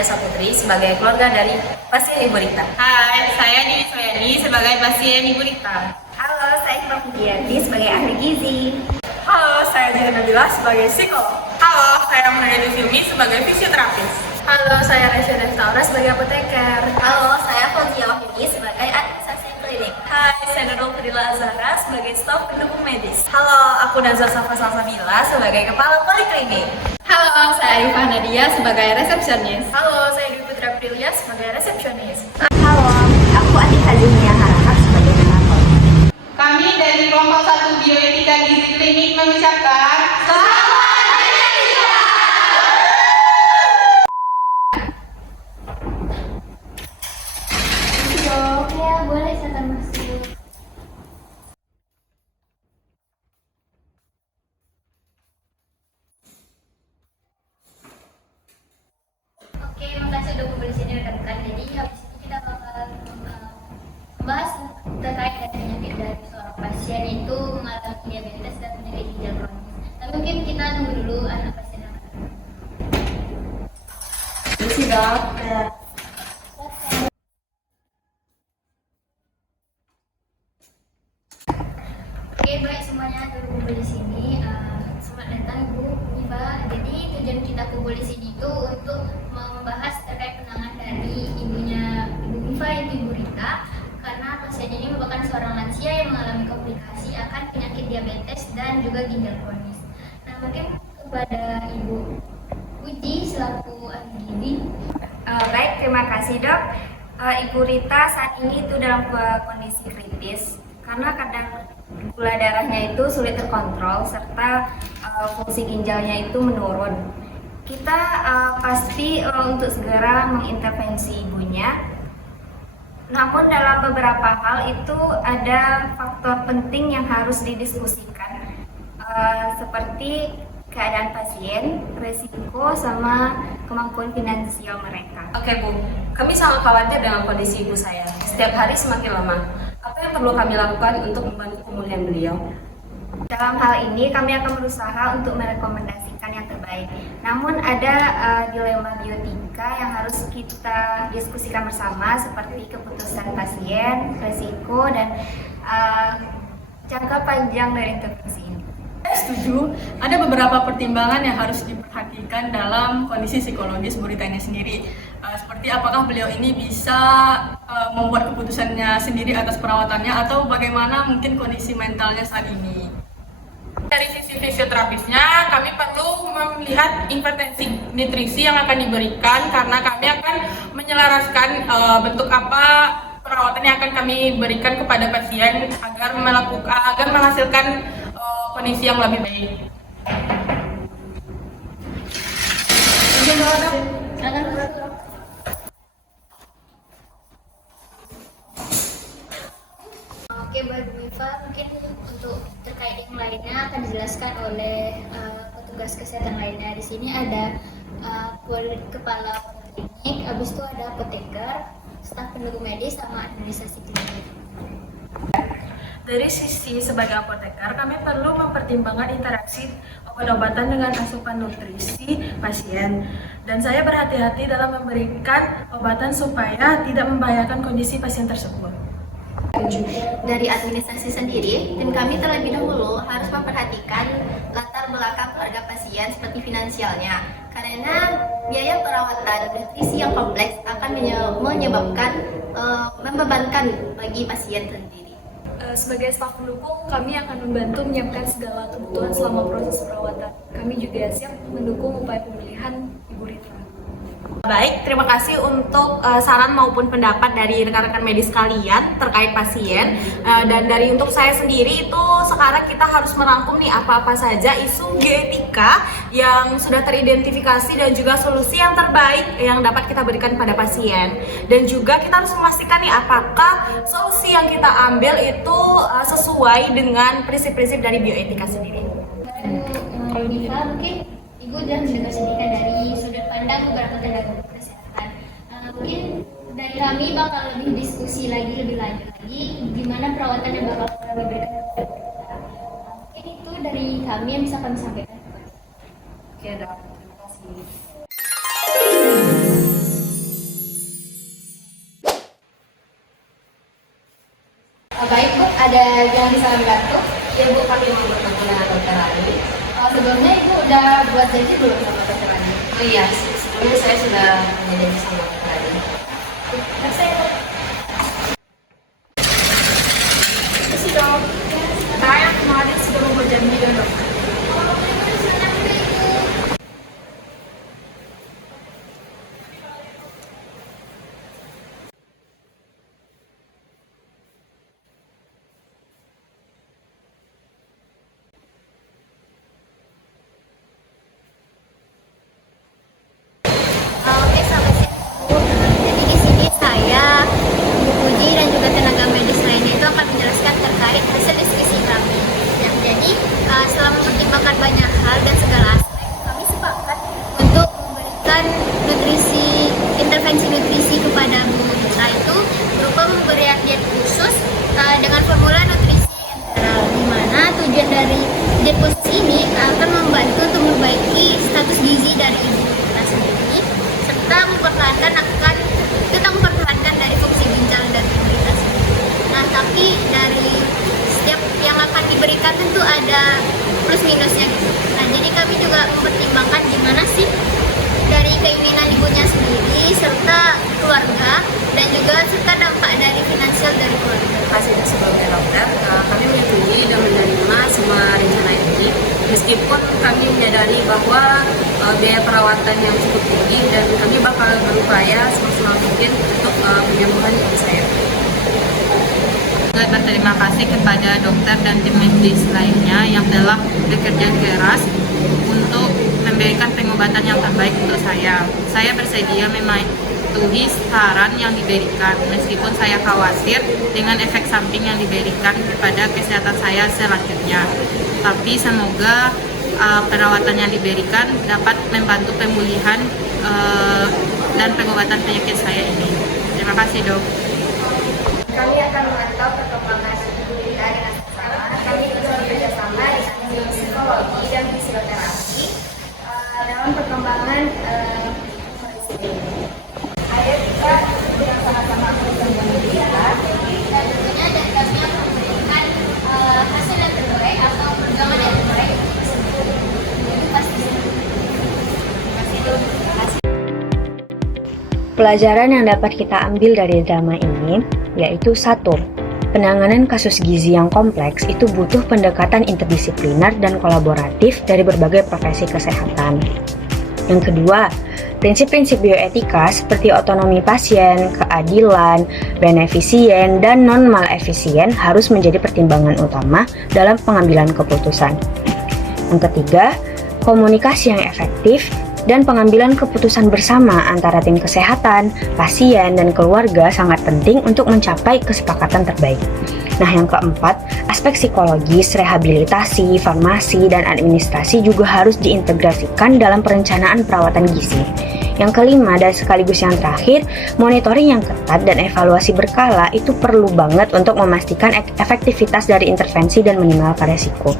Nadia Saputri sebagai keluarga dari pasien Ibu Rita. Hai, saya Dini Soyani sebagai pasien Ibu Rita. Halo, saya Iqbal Fidiati sebagai ahli gizi. Halo, saya Dina Nabila sebagai psikolog. Halo, saya Munayati Silmi sebagai fisioterapis. Halo, saya Resya Devtaura sebagai apoteker. Halo, saya Fauzia Wahyuni sebagai administrasi klinik. Hai, saya Nurul Fadila Azhara sebagai staf pendukung medis. Halo, aku Nazar Safa Salsabila sebagai kepala poliklinik. Halo, saya Arifah Nadia sebagai resepsionis. Halo, saya Dwi Putra Prilia sebagai resepsionis. Halo, aku Adi Halimia Harahap sebagai penonton. Kami dari kelompok 1 Bioetika Gizi Klinik mengucapkan selamat bekerja. Ya, boleh saya masuk. Oke, makasih udah kumpul di sini rekan-rekan. Jadi habis ini kita bakal membahas terkait dengan penyakit dari seorang pasien itu mengalami diabetes dan penyakit ginjal kronis. Tapi mungkin kita tunggu dulu anak pasien yang akan. Isi dok. Oke, baik semuanya dulu kumpul di sini. Selamat datang Ibu Iva. Jadi tujuan kita kumpul di sini itu untuk membahas terkait penanganan dari ibunya Ibu Iva yaitu Ibu Rita, karena pasien ini merupakan seorang lansia yang mengalami komplikasi akan penyakit diabetes dan juga ginjal kronis. Nah, mungkin kepada Ibu Uji selaku ahli gizi. Baik, terima kasih dok. Ibu Rita saat ini itu dalam kondisi kritis karena kadang gula darahnya itu sulit terkontrol serta fungsi ginjalnya itu menurun. Kita pasti untuk segera mengintervensi ibunya. Namun dalam beberapa hal itu ada faktor penting yang harus didiskusikan seperti keadaan pasien, resiko, sama kemampuan finansial mereka. Oke Bu, kami sangat khawatir dengan kondisi ibu saya. Setiap hari semakin lemah. Apa yang perlu kami lakukan untuk membantu pemulihan beliau? Dalam hal ini kami akan berusaha untuk merekomendasikan yang terbaik. Namun ada dilema biotika yang harus kita diskusikan bersama seperti keputusan pasien, resiko, dan jangka panjang dari intervensi ini. Saya setuju, ada beberapa pertimbangan yang harus diperhatikan dalam kondisi psikologis Bu Rita ini sendiri. Seperti apakah beliau ini bisa membuat keputusannya sendiri atas perawatannya atau bagaimana mungkin kondisi mentalnya saat ini. Dari sisi fisioterapisnya, kami perlu melihat intervensi nutrisi yang akan diberikan karena kami akan menyelaraskan bentuk apa perawatan yang akan kami berikan kepada pasien agar menghasilkan kondisi yang lebih baik. Oke, Mbak Iva, mungkin untuk terkait yang lainnya akan dijelaskan oleh petugas kesehatan lainnya. Di sini ada kepala klinik, habis itu ada apoteker, staf pendukung medis, sama administrasi klinik. Dari sisi sebagai apoteker, kami perlu mempertimbangkan interaksi obat-obatan dengan asupan nutrisi pasien. Dan saya berhati-hati dalam memberikan obatan supaya tidak membahayakan kondisi pasien tersebut. Dari administrasi sendiri, tim kami terlebih dahulu harus memperhatikan latar belakang keluarga pasien seperti finansialnya. Karena biaya perawatan nutrisi yang kompleks akan membebankan bagi pasien sendiri. Sebagai staf pendukung, kami akan membantu menyiapkan segala kebutuhan selama proses perawatan. Kami juga siap mendukung upaya pemulihan Ibu Rita. Baik, terima kasih untuk saran maupun pendapat dari rekan-rekan medis kalian terkait pasien. Dan dari untuk saya sendiri itu sekarang kita harus merangkum nih apa-apa saja isu bioetika yang sudah teridentifikasi dan juga solusi yang terbaik yang dapat kita berikan pada pasien. Dan juga kita harus memastikan nih apakah solusi yang kita ambil itu sesuai dengan prinsip-prinsip dari bioetika sendiri. Diva, mungkin Ibu sudah mendengar sedikit dari sudut pandang beberapa tenaga kesehatan. Mungkin dari kami bakal lebih diskusi lagi lebih lanjut lagi gimana perawatan yang bakal kami berikan kepada kita. Mungkin itu dari kami yang bisa kami sampaikan. Oke, dok. Terima kasih. bisa membantu? Ya Bu, kami mau bertemu dengan dokter Rani. Sebelumnya Ibu udah buat janji belum sama dokter Rani? Oh iya, sebelumnya saya sudah menjadi sama dokter Rani. Kasih dong. Saya kemarin sudah mau berjanji dengan dokter. Oke, sampai situ. Jadi di sini saya, Bu Puji dan juga tenaga medis lainnya itu akan menjelaskan terkait hasil diskusi kami. Yang jadi setelah mempertimbangkan banyak hal dan segala aspek, kami sepakat untuk memberikan intervensi nutrisi kepada Bu Nisa itu berupa pemberian diet khusus dengan formula nutrisi enteral, di mana tujuan dari diet khusus ini akan membantu untuk memperbaiki status gizi dari ibu kita sendiri serta mempertahankan dari fungsi ginjal dan ibu kita sendiri. Nah, tapi dari setiap yang akan diberikan tentu ada plus minusnya gitu. Nah, jadi kami juga mempertimbangkan gimana sih dari keinginan ibunya sendiri serta keluarga dan juga serta dampak dari finansial dari keluarga. Kasih sebagai dokter, kami menyetujui dan menerima semua rencana ini. Meskipun kami menyadari bahwa biaya perawatan yang cukup tinggi dan kami bakal berupaya semaksimal mungkin untuk penyembuhan ibu saya. Saya berterima kasih kepada dokter dan tim medis lainnya yang telah bekerja keras untuk memberikan pengobatan yang terbaik untuk saya. Saya bersedia mematuhi saran yang diberikan, meskipun saya khawatir dengan efek samping yang diberikan kepada kesehatan saya selanjutnya. Tapi semoga perawatan yang diberikan dapat membantu pemulihan dan pengobatan penyakit saya ini. Terima kasih, Dok. Kami akan memantau perkembangan ibu Rita dengan seksama. Kami juga bekerja sama dengan psikologi dan fisioterapi dalam perkembangan kondisi ini. Ayo kita bersama-sama bersama Rita Dan tentunya dari kami akan memberikan hasil yang terbaik atau perjuangan yang terbaik tersebut. Jadi pasti. Terima kasih, Dok. Pelajaran yang dapat kita ambil dari drama ini yaitu 1. Penanganan kasus gizi yang kompleks itu butuh pendekatan interdisipliner dan kolaboratif dari berbagai profesi kesehatan. Yang kedua, prinsip-prinsip bioetika seperti otonomi pasien, keadilan, benefisien, dan non-malefisien harus menjadi pertimbangan utama dalam pengambilan keputusan. Yang ketiga, komunikasi yang efektif dan pengambilan keputusan bersama antara tim kesehatan, pasien, dan keluarga sangat penting untuk mencapai kesepakatan terbaik. Nah, yang keempat, aspek psikologis, rehabilitasi, farmasi, dan administrasi juga harus diintegrasikan dalam perencanaan perawatan gizi. Yang kelima dan sekaligus yang terakhir, monitoring yang ketat dan evaluasi berkala itu perlu banget untuk memastikan efektivitas dari intervensi dan minimalkan resiko.